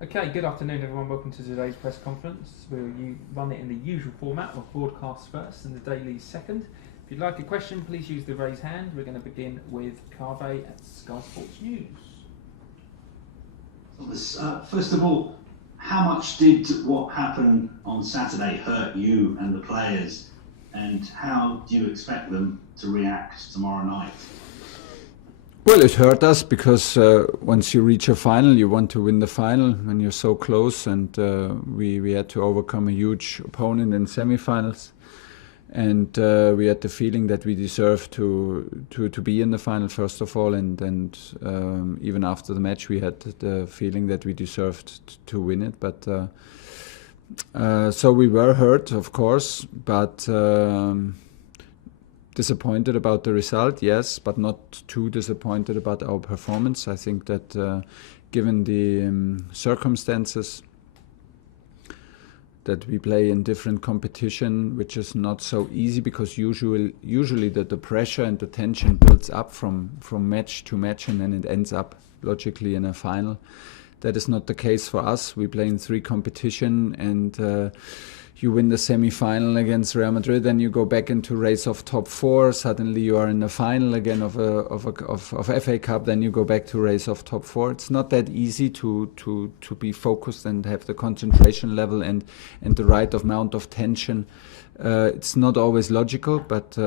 Okay, good afternoon everyone, welcome to today's press conference. We'll run it in the usual format of broadcast first and the dailies second. If you'd like a question, please use the raise hand. We're going to begin with Carve at Sky Sports News. First of all, how much did what happened on Saturday hurt you and the players, and how do you expect them to react tomorrow night? Well, it hurt us because once you reach a final, you want to win the final when you're so close, and we had to overcome a huge opponent in semi-finals, and we had the feeling that we deserved to be in the final first of all, and even after the match we had the feeling that we deserved to win it, but so we were hurt, of course, but disappointed about the result, yes, but not too disappointed about our performance. I think that given the circumstances that we play in different competition, which is not so easy because usually the pressure and the tension builds up from match to match, and then it ends up logically in a final. That is not the case for us. We play in 3 competition, and you win the semi-final against Real Madrid, then you go back into race of top 4. Suddenly you are in the final again of FA Cup. Then you go back to race of top 4. It's not that easy to be focused and have the concentration level and the right amount of tension. It's not always logical, but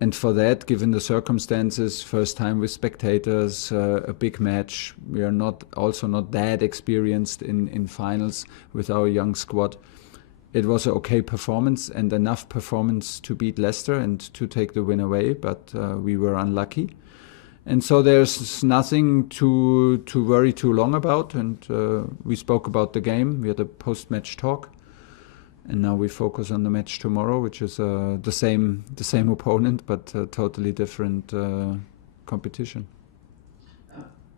and for that, given the circumstances, first time with spectators, a big match, we are also not that experienced in finals with our young squad. It was an okay performance and enough performance to beat Leicester and to take the win away, but we were unlucky. And so there's nothing to worry too long about, and we spoke about the game, we had a post-match talk. And now we focus on the match tomorrow, which is the same opponent, but a totally different competition.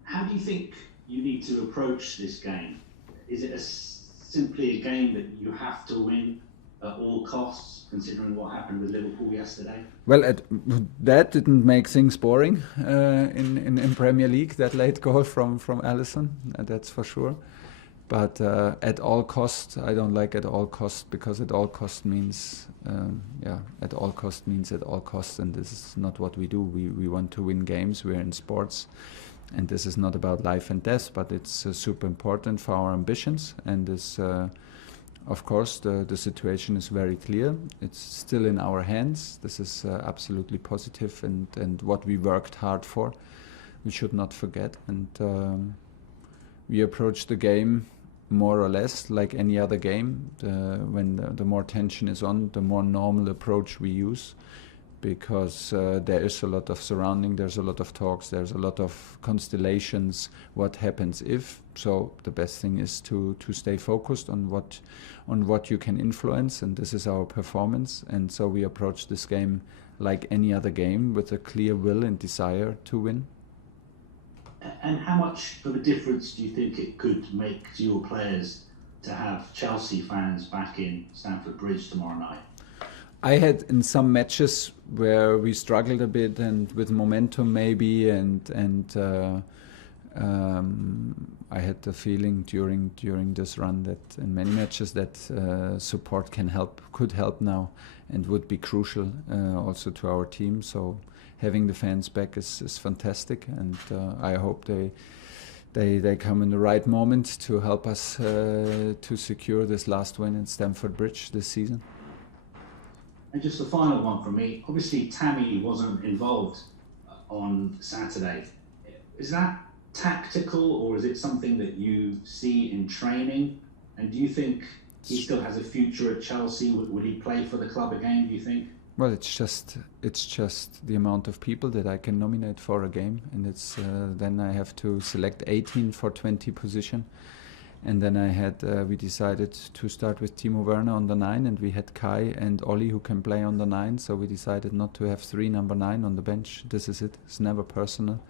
How do you think you need to approach this game? Is it simply a game that you have to win at all costs, considering what happened with Liverpool yesterday? Well, that didn't make things boring in Premier League, that late goal from Alisson, that's for sure. But at all costs, I don't like at all costs, because at all costs means, at all costs means at all costs, and this is not what we do. We want to win games, we're in sports, and this is not about life and death, but it's super important for our ambitions, and this, of course, the situation is very clear. It's still in our hands. This is absolutely positive, and what we worked hard for, we should not forget, and we approach the game more or less like any other game. When the more tension is on, the more normal approach we use, because there is a lot of surrounding, there's a lot of talks, there's a lot of constellations, what happens if. So the best thing is to stay focused on what you can influence, and this is our performance. And so we approach this game like any other game, with a clear will and desire to win. And how much of a difference do you think it could make to your players to have Chelsea fans back in Stamford Bridge tomorrow night? I had in some matches where we struggled a bit and with momentum maybe, and I had the feeling during this run that in many matches that support could help now, and would be crucial also to our team. So having the fans back is fantastic, and I hope they come in the right moment to help us to secure this last win at Stamford Bridge this season. And just the final one from me. Obviously, Tammy wasn't involved on Saturday. Is that tactical, or is it something that you see in training? And do you think he still has a future at Chelsea? Would he play for the club again, do you think? Well, it's just the amount of people that I can nominate for a game, and it's then I have to select 18 for 20 position, and then we decided to start with Timo Werner on the 9, and we had Kai and Ollie who can play on the 9, so we decided not to have 3 number 9 on the bench. This is it. It's never personal.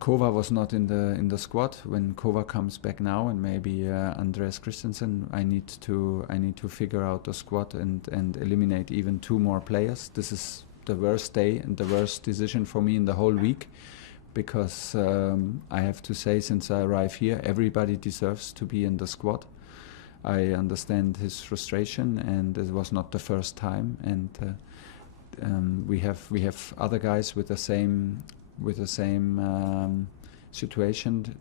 Kova was not in the squad. When Kova comes back now, and maybe Andreas Christensen, I need to figure out the squad and eliminate even 2 more players. This is the worst day and the worst decision for me in the whole week, because I have to say, since I arrived here, everybody deserves to be in the squad. I understand his frustration, and it was not the first time. And we have other guys with the same situation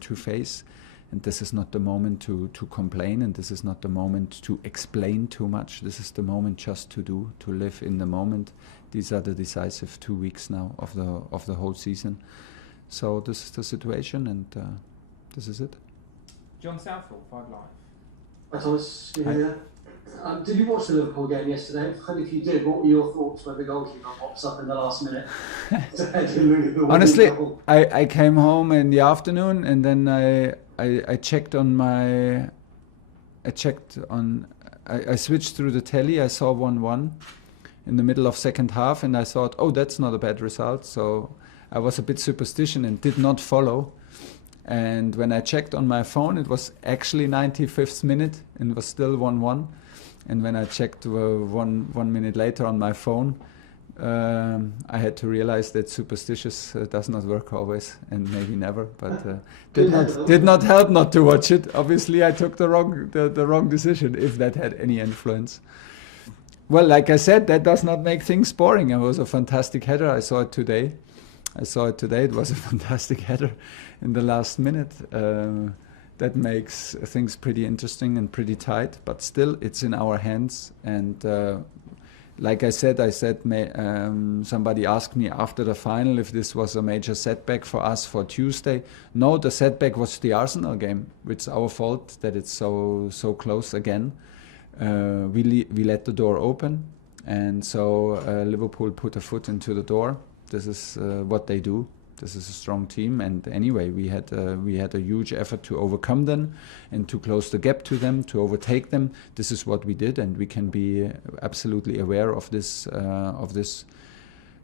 to face. And this is not the moment to complain, and this is not the moment to explain too much. This is the moment just to live in the moment. These are the decisive 2 weeks now of the whole season. So this is the situation, and this is it. John Southall, 5 Live. Hi Thomas, did you watch the Liverpool game yesterday? And if you did, what were your thoughts when the goalkeeper pops up in the last minute? Honestly, I came home in the afternoon, and then I checked on my. I switched through the telly. I saw 1-1 in the middle of second half, and I thought, oh, that's not a bad result. So I was a bit superstitious and did not follow. And when I checked on my phone, it was actually 95th minute and was still 1-1. And when I checked 1 minute later on my phone, I had to realize that superstitious does not work always, and maybe never. But did not help not to watch it. Obviously, I took the wrong decision, if that had any influence. Well, like I said, that does not make things boring. It was a fantastic header. I saw it today. It was a fantastic header in the last minute. That makes things pretty interesting and pretty tight, but still it's in our hands. And like I said, somebody asked me after the final if this was a major setback for us for Tuesday. No, the setback was the Arsenal game. It's our fault that it's so close again. We let the door open, and so Liverpool put a foot into the door. This is what they do. This is a strong team, and anyway, we had a huge effort to overcome them and to close the gap to them, to overtake them. This is what we did, and we can be absolutely aware of this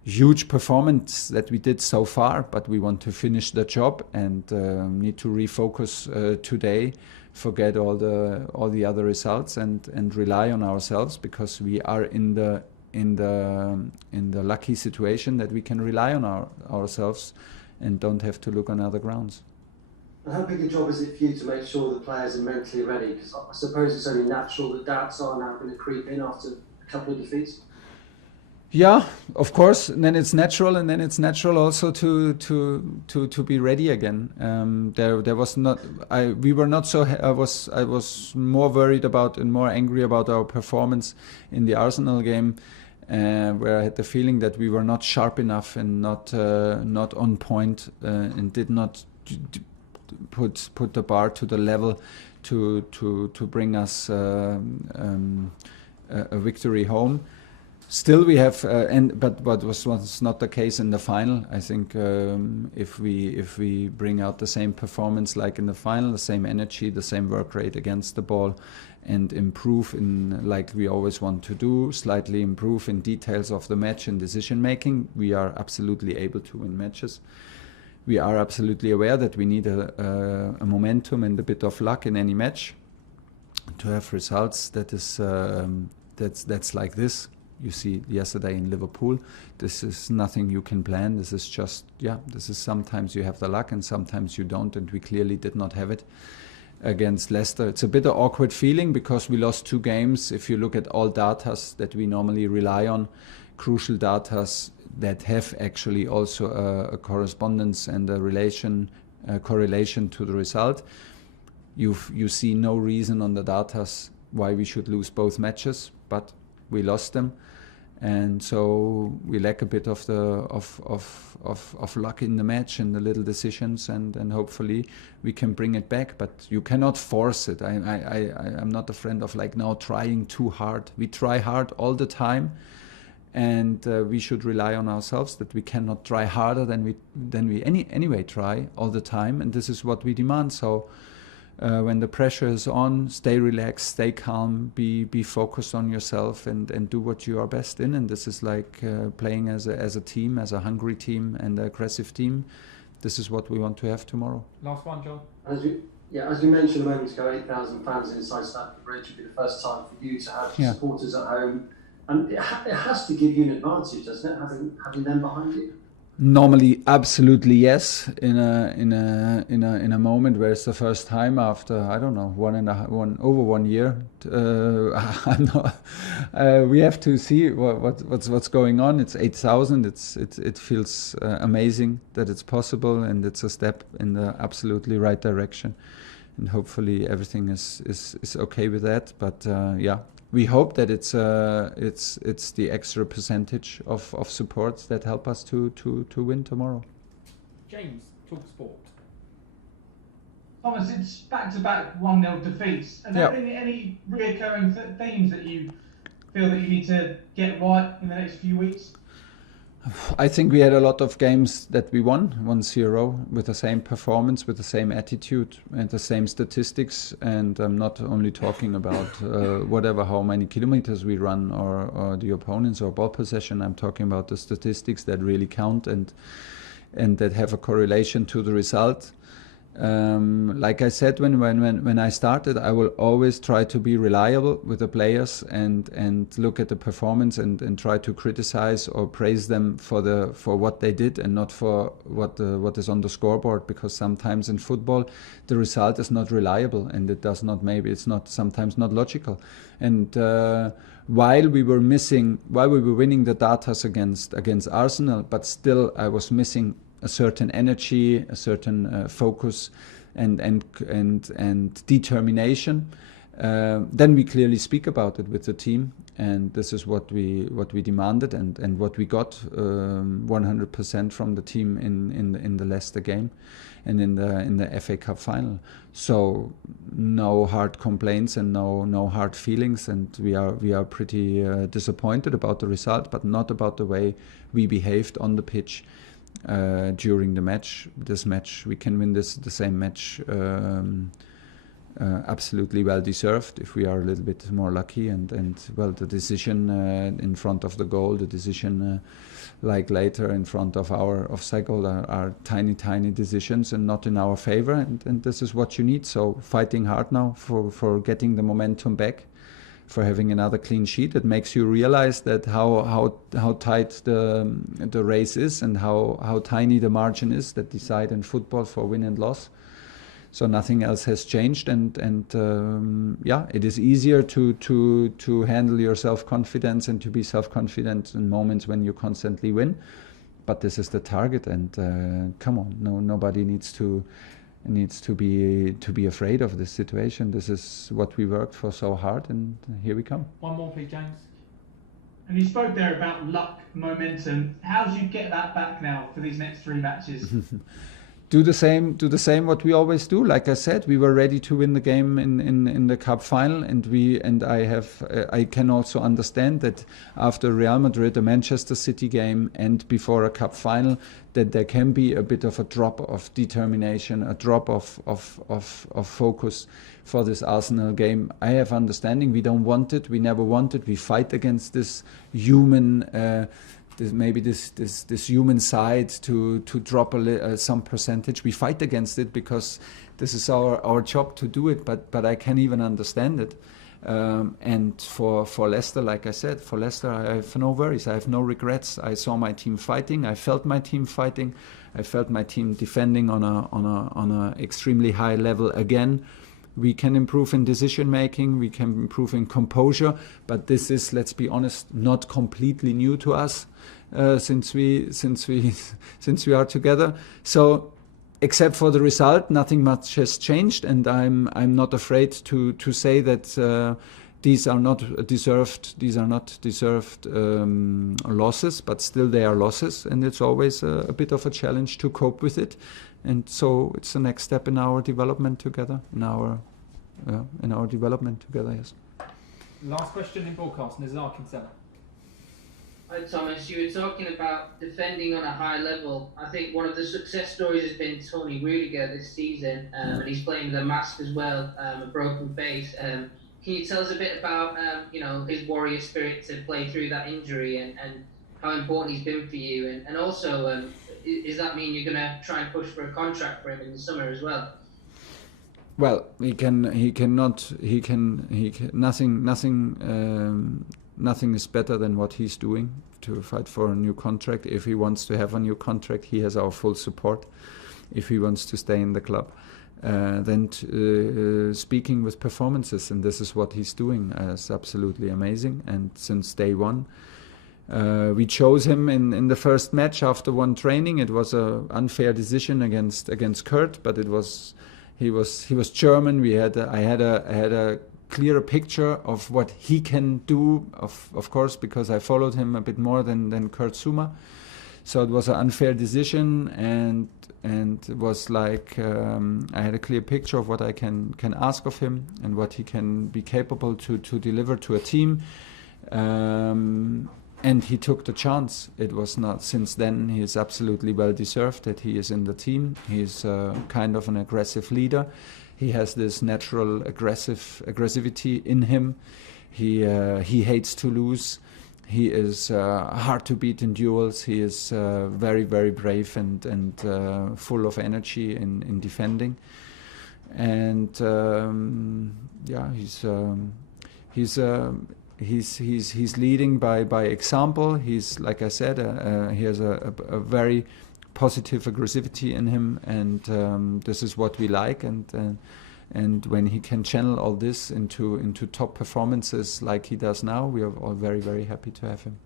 huge performance that we did so far. But we want to finish the job and need to refocus today, forget all the other results, and rely on ourselves, because we are in the lucky situation that we can rely on ourselves and don't have to look on other grounds. And how big a job is it for you to make sure the players are mentally ready? Because I suppose it's only natural that doubts are now going to creep in after a couple of defeats. Yeah, of course. And then it's natural, also to be ready again. There was not. We were not so. I was more worried about and more angry about our performance in the Arsenal game, where I had the feeling that we were not sharp enough and not on point, and did not put the bar to the level to bring us a victory home. Still, we have, but was not the case in the final. I think if we bring out the same performance like in the final, the same energy, the same work rate against the ball, and improve in, like we always want to do, slightly improve in details of the match and decision making, we are absolutely able to win matches. We are absolutely aware that we need a momentum and a bit of luck in any match to have results that's like this. You see yesterday in Liverpool, this is nothing you can plan. This is just, this is sometimes you have the luck and sometimes you don't, and we clearly did not have it against Leicester. It's a bit of awkward feeling because we lost 2 games. If you look at all datas that we normally rely on, crucial datas that have actually also a correspondence and a correlation to the result, you see no reason on the datas why we should lose both matches, but we lost them, and so we lack a bit of luck in the match and the little decisions, and hopefully we can bring it back. But you cannot force it. I'm not a friend of now trying too hard. We try hard all the time, and we should rely on ourselves that we cannot try harder than we anyway try all the time, and this is what we demand. So. When the pressure is on, stay relaxed, stay calm, be focused on yourself, and do what you are best in. And this is like playing as a team, as a hungry team and an aggressive team. This is what we want to have tomorrow. Last one, John. As you mentioned a moment ago, 8,000 fans inside Stamford Bridge would be the first time for you to have supporters at home, and it has to give you an advantage, doesn't it, having them behind you? Normally, absolutely yes. In a moment where it's the first time after, I don't know, over 1 year. I'm not. We have to see what's going on. It's 8,000. It feels amazing that it's possible, and it's a step in the absolutely right direction. And hopefully everything is okay with that. But yeah. We hope that it's the extra percentage of supports that help us to win tomorrow. James, talk sport. Thomas, it's back-to-back 1-0 defeats. Are there any reoccurring themes that you feel that you need to get right in the next few weeks? I think we had a lot of games that we won 1-0 with the same performance, with the same attitude and the same statistics. And I'm not only talking about how many kilometers we run or the opponents or ball possession. I'm talking about the statistics that really count and that have a correlation to the result. Like I said, when I started, I will always try to be reliable with the players and look at the performance and try to criticize or praise them for what they did and not for what is on the scoreboard, because sometimes in football the result is not reliable and it's not sometimes not logical. And while we were winning the datas against Arsenal, but still I was missing a certain energy, a certain focus, and determination. Then we clearly speak about it with the team, and this is what we demanded and what we got 100% from the team in the Leicester game and in the FA Cup final. So no hard complaints and no hard feelings, and we are pretty disappointed about the result, but not about the way we behaved on the pitch. During the match, we can win the same match absolutely well deserved if we are a little bit more lucky, and the decision in front of the goal, the decision like later in front of our offside goal are tiny decisions and not in our favor, and this is what you need. So fighting hard now for getting the momentum back, for having another clean sheet. It makes you realize that how tight the race is and how tiny the margin is that decide in football for win and loss. So nothing else has changed, and it is easier to handle your self-confidence and to be self-confident in moments when you constantly win. But this is the target, and come on, nobody needs to be afraid of this situation. This is what we worked for so hard, and here we come. One more, please, James. And you spoke there about luck, momentum. How do you get that back now for these next 3 matches? Do the same what we always do. Like I said, we were ready to win the game in the cup final, and I can also understand that after Real Madrid, a Manchester City game, and before a cup final, that there can be a bit of a drop of determination, a drop of focus for this Arsenal game. I have understanding. We don't want it. We never want it. We fight against this human. This human side to drop some percentage. We fight against it because this is our job to do it, but I can even understand it. And for Leicester, like I said, for Leicester, I have no worries. I have no regrets. I saw my team fighting. I felt my team fighting. I felt my team defending on a extremely high level again. We can improve in decision making. We can improve in composure. But this is, let's be honest, not completely new to us since we are together. So, except for the result, nothing much has changed, and I'm not afraid to say that these are not deserved losses, but still they are losses, and it's always a bit of a challenge to cope with it. And so it's the next step in our development together, yes. Last question in broadcast, Nazar Kinsella. Hi Thomas, you were talking about defending on a high level. I think one of the success stories has been Tony Rudiger this season, and he's playing with a mask as well, a broken face. Can you tell us a bit about his warrior spirit to play through that injury and how important he's been for you? And also, does that mean you're going to try and push for a contract for him in the summer as well? Well, nothing nothing is better than what he's doing to fight for a new contract. If he wants to have a new contract, he has our full support. If he wants to stay in the club, then speaking with performances, and this is what he's doing, is absolutely amazing. And since day one, we chose him in the first match after one training. It was an unfair decision against Kurt, but he was German. I had a clearer picture of what he can do, of course, because I followed him a bit more than Kurt Zouma. So it was an unfair decision, and it was like I had a clear picture of what I can ask of him and what he can be capable to deliver to a team. And he took the chance. It was not, since then he is absolutely well deserved that he is in the team. He's kind of an aggressive leader. He has this natural aggressivity in him. He hates to lose. He is hard to beat in duels. He is very, very brave and full of energy in defending. And he's leading by example. He's, like I said, he has a very positive aggressivity in him, and this is what we like. And when he can channel all this into top performances like he does now, we are all very, very happy to have him.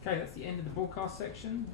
Okay, that's the end of the broadcast section.